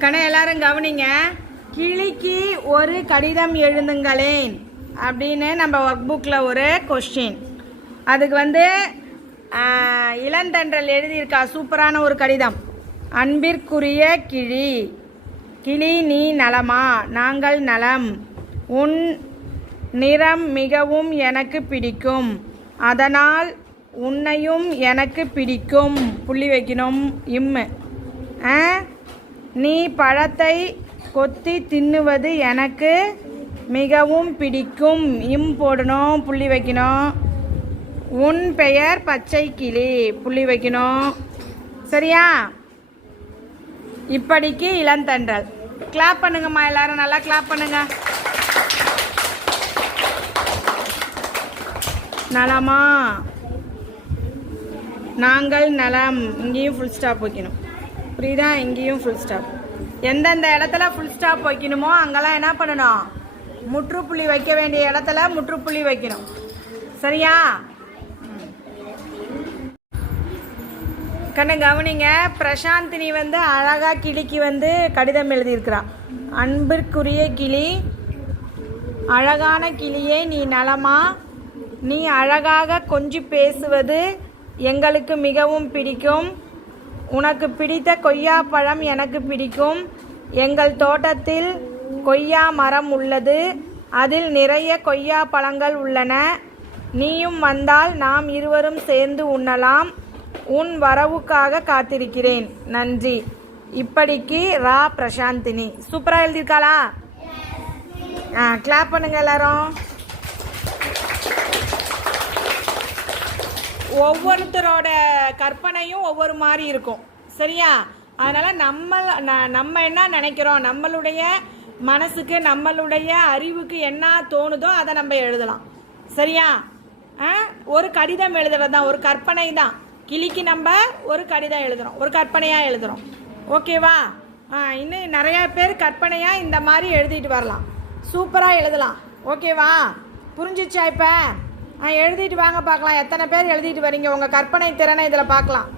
கண்ணா எல்லாரும் கவனிங்க. கிளிக்கு ஒரு கடிதம் எழுதுங்களேன் அப்படின்னு நம்ம ஒர்க் புக்கில் ஒரு கொஸ்டின் அதுக்கு வந்து இளந்தன்றல் எழுதியிருக்கா சூப்பரான ஒரு கடிதம். அன்பிற்குரிய கிளி கிளி நீ நலமா? நாங்கள் நலம். உன் நிறம் மிகவும் எனக்கு பிடிக்கும். அதனால் உன்னையும் எனக்கு பிடிக்கும். புள்ளி வைக்கணும். இம்மு. ஆ? நீ பழத்தை கொத்தி தின்னுவது எனக்கு மிகவும் பிடிக்கும். இம் போடணும் புள்ளி வைக்கணும். உன் பெயர் பச்சை கிளி புள்ளி வைக்கணும். சரியா? இப்படிக்கு இளந்தன்றல் கிளாப் பண்ணுங்கம்மா எல்லாரும் நல்லா கிளாப் பண்ணுங்க. நலமா? நாங்கள் நலம். இங்கேயும் ஃபுல் ஸ்டாப் வைக்கணும். புரியுதா இங்கேயும் ஃபுல் ஸ்டாப் எந்தெந்த இடத்துல ஃபுல் ஸ்டாப் வைக்கணுமோ அங்கெல்லாம் என்ன பண்ணணும்? முற்றுப்புள்ளி வைக்க வேண்டிய இடத்துல முற்றுப்புள்ளி வைக்கணும். சரியா? கண்ணு கவனிங்க. பிரசாந்தினி வந்து அழகாக கிளிக்கு வந்து கடிதம் எழுதியிருக்கிறான். அன்பிற்குரிய கிளி அழகான கிளியே நீ நலமா? நீ அழகாக கொஞ்சி பேசுவது எங்களுக்கு மிகவும் பிடிக்கும். உனக்கு பிடித்த கொய்யா பழம் எனக்கு பிடிக்கும். எங்கள் தோட்டத்தில் கொய்யா மரம் உள்ளது. அதில் நிறைய கொய்யா பழங்கள் உள்ளன. நீயும் வந்தால் நாம் இருவரும் சேர்ந்து உண்ணலாம். உன் வரவுக்காக காத்திருக்கிறேன். நன்றி. இப்படிக்கு ரா பிரசாந்தினி. சூப்பராக எழுதியிருக்காளா? ஆ கிளாப் பண்ணுங்க எல்லாரும். ஒவ்வொருத்தரோட கற்பனையும் ஒவ்வொரு மாதிரி இருக்கும். சரியா? அதனால் நம்ம ந- நம்ம என்ன நினைக்கிறோம்? நம்மளுடைய மனசுக்கு நம்மளுடைய அறிவுக்கு என்ன தோணுதோ அதை நம்ம எழுதலாம். சரியா? ஆ? ஒரு கடிதம் எழுதுறது தான் ஒரு கற்பனை தான். கிளிக்கு நம்ம ஒரு கடிதம் எழுதுறோம் ஒரு கற்பனையாக எழுதுறோம். ஓகேவா ஆ இன்னும் நிறையா பேர் கற்பனையாக இந்த மாதிரி எழுதிட்டு வரலாம். சூப்பராக எழுதலாம். ஓகேவா புரிஞ்சிச்சா இப்போ? ஆ எழுதிட்டு வாங்க பார்க்கலாம். எத்தனை பேர் எழுதிட்டு வரீங்க? உங்கள் கற்பனை திறனை இதில் பார்க்கலாம்.